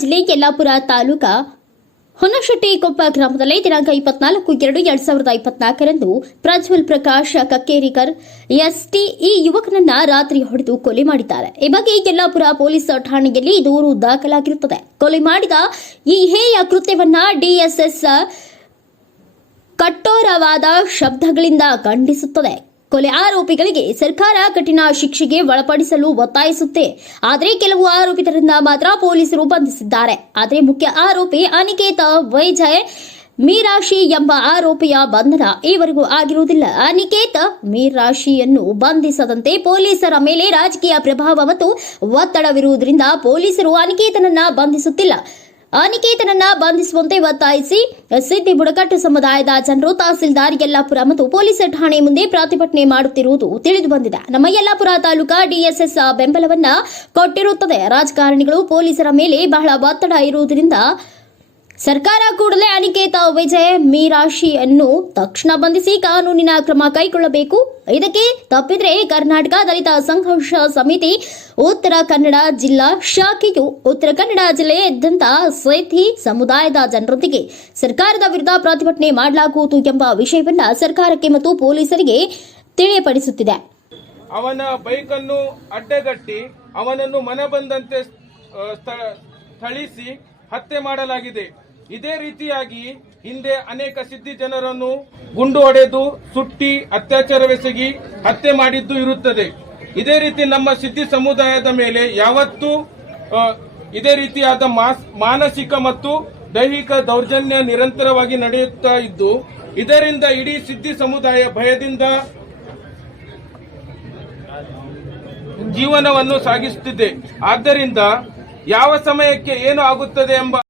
ಜಿಲ್ಲೆ ಯಲ್ಲಾಪುರ ತಾಲೂಕಾ ಹೊನ್ನಶೆಟ್ಟಿಕೊಪ್ಪ ಗ್ರಾಮದಲ್ಲಿ ದಿನಾಂಕ 24/2/2024ರಂದು ಪ್ರಜ್ವಲ್ ಪ್ರಕಾಶ್ ಕಕ್ಕೇರಿಕರ್ ಎಸ್ಟಿ ಈ ಯುವಕನನ್ನ ರಾತ್ರಿ ಹೊಡೆದು ಕೊಲೆ ಮಾಡಿದ್ದಾರೆ. ಈ ಬಗ್ಗೆ ಯಲ್ಲಾಪುರ ಪೊಲೀಸ್ ಠಾಣೆಯಲ್ಲಿ ದೂರು ದಾಖಲಾಗಿರುತ್ತದೆ. ಕೊಲೆ ಮಾಡಿದ ಈ ಹೇಯ ಕೃತ್ಯವನ್ನ ಡಿಎಸ್ಎಸ್ ಕಠೋರವಾದ ಶಬ್ದಗಳಿಂದ ಖಂಡಿಸುತ್ತದೆ. ಕೊಲೆ ಆರೋಪಿಗಳಿಗೆ ಸರ್ಕಾರ ಕಠಿಣ ಶಿಕ್ಷೆಗೆ ಒಳಪಡಿಸಲು ಒತ್ತಾಯಿಸುತ್ತೆ. ಆದರೆ ಕೆಲವು ಆರೋಪಿತರನ್ನ ಮಾತ್ರ ಪೊಲೀಸರು ಬಂಧಿಸಿದ್ದಾರೆ. ಆದರೆ ಮುಖ್ಯ ಆರೋಪಿ ಅನಿಕೇತ್ ವೈಜಯ್ ಮೀರಾಶಿ ಎಂಬ ಆರೋಪಿಯ ಬಂಧನ ಈವರೆಗೂ ಆಗಿರುವುದಿಲ್ಲ. ಅನಿಕೇತ್ ಮೀರಾಶಿಯನ್ನು ಬಂಧಿಸದಂತೆ ಪೊಲೀಸರ ಮೇಲೆ ರಾಜಕೀಯ ಪ್ರಭಾವ ಮತ್ತು ಒತ್ತಡವಿರುವುದರಿಂದ ಪೊಲೀಸರು ಅನಿಕೇತನನ್ನ ಬಂಧಿಸುತ್ತಿಲ್ಲ. ಅನಿಕೇತನನ್ನ ಬಂಧಿಸುವಂತೆ ಒತ್ತಾಯಿಸಿ ಸಿದ್ದಿ ಬುಡಕಟ್ಟು ಸಮುದಾಯದ ಜನರು ತಹಸೀಲ್ದಾರ್ ಯಲ್ಲಾಪುರ ಮತ್ತು ಪೊಲೀಸ್ ಠಾಣೆ ಮುಂದೆ ಪ್ರತಿಭಟನೆ ಮಾಡುತ್ತಿರುವುದು ತಿಳಿದು ಬಂದಿದೆ. ನಮ್ಮ ಯಲ್ಲಾಪುರ ತಾಲೂಕಾ ಡಿಎಸ್ಎಸ್ ಬೆಂಬಲವನ್ನ ಕೊಟ್ಟಿರುತ್ತದೆ. ರಾಜಕಾರಣಿಗಳು ಪೊಲೀಸರ ಮೇಲೆ ಬಹಳ ಒತ್ತಡ ಇರುವುದರಿಂದ ಸರ್ಕಾರ ಕೂಡಲೇ ಅನಿಕೇತ್ ವಿಜಯ್ ಮೀರಾಶಿಯನ್ನು ತಕ್ಷಣ ಬಂಧಿಸಿ ಕಾನೂನಿನ ಕ್ರಮ ಕೈಗೊಳ್ಳಬೇಕು. ಇದಕ್ಕೆ ತಪ್ಪಿದ್ರೆ ಕರ್ನಾಟಕ ದಲಿತ ಸಂಘರ್ಷ ಸಮಿತಿ ಉತ್ತರ ಕನ್ನಡ ಜಿಲ್ಲಾ ಶಾಖೆಯು ಉತ್ತರ ಕನ್ನಡ ಜಿಲ್ಲೆಯಾದ್ಯಂತ ಸಿದ್ದಿ ಸಮುದಾಯದ ಜನರೊಂದಿಗೆ ಸರ್ಕಾರದ ವಿರುದ್ಧ ಪ್ರತಿಭಟನೆ ಮಾಡಲಾಗುವುದು ಎಂಬ ವಿಷಯವನ್ನ ಸರ್ಕಾರಕ್ಕೆ ಮತ್ತು ಪೊಲೀಸರಿಗೆ ತಿಳಿಯಪಡಿಸುತ್ತಿದೆ. ಅವನ ಬೈಕ್ ಅನ್ನು ಅಡ್ಡಗಟ್ಟಿ ಅವನನ್ನು ಮನಬಂದಂತೆ ಥಳಿಸಿ ಹತ್ಯೆ ಮಾಡಲಾಗಿದೆ. ಇದೇ ರೀತಿಯಾಗಿ ಹಿಂದೆ ಅನೇಕ ಸಿದ್ದಿ ಜನರನ್ನು ಗುಂಡು ಹೊಡೆದು ಸುಟ್ಟಿ ಅತ್ಯಾಚಾರವೆಸಗಿ ಹತ್ಯೆ ಮಾಡಿದ್ದು ಇರುತ್ತದೆ. ಇದೇ ರೀತಿ ನಮ್ಮ ಸಿದ್ದಿ ಸಮುದಾಯದ ಮೇಲೆ ಯಾವತ್ತೂ ಇದೇ ರೀತಿಯಾದ ಮಾನಸಿಕ ಮತ್ತು ದೈಹಿಕ ದೌರ್ಜನ್ಯ ನಿರಂತರವಾಗಿ ನಡೆಯುತ್ತಾ ಇದ್ದು, ಇದರಿಂದ ಇಡೀ ಸಿದ್ದಿ ಸಮುದಾಯ ಭಯದಿಂದ ಜೀವನವನ್ನು ಸಾಗಿಸುತ್ತಿದೆ. ಆದ್ದರಿಂದ ಯಾವ ಸಮಯಕ್ಕೆ ಏನು ಆಗುತ್ತದೆ ಎಂಬ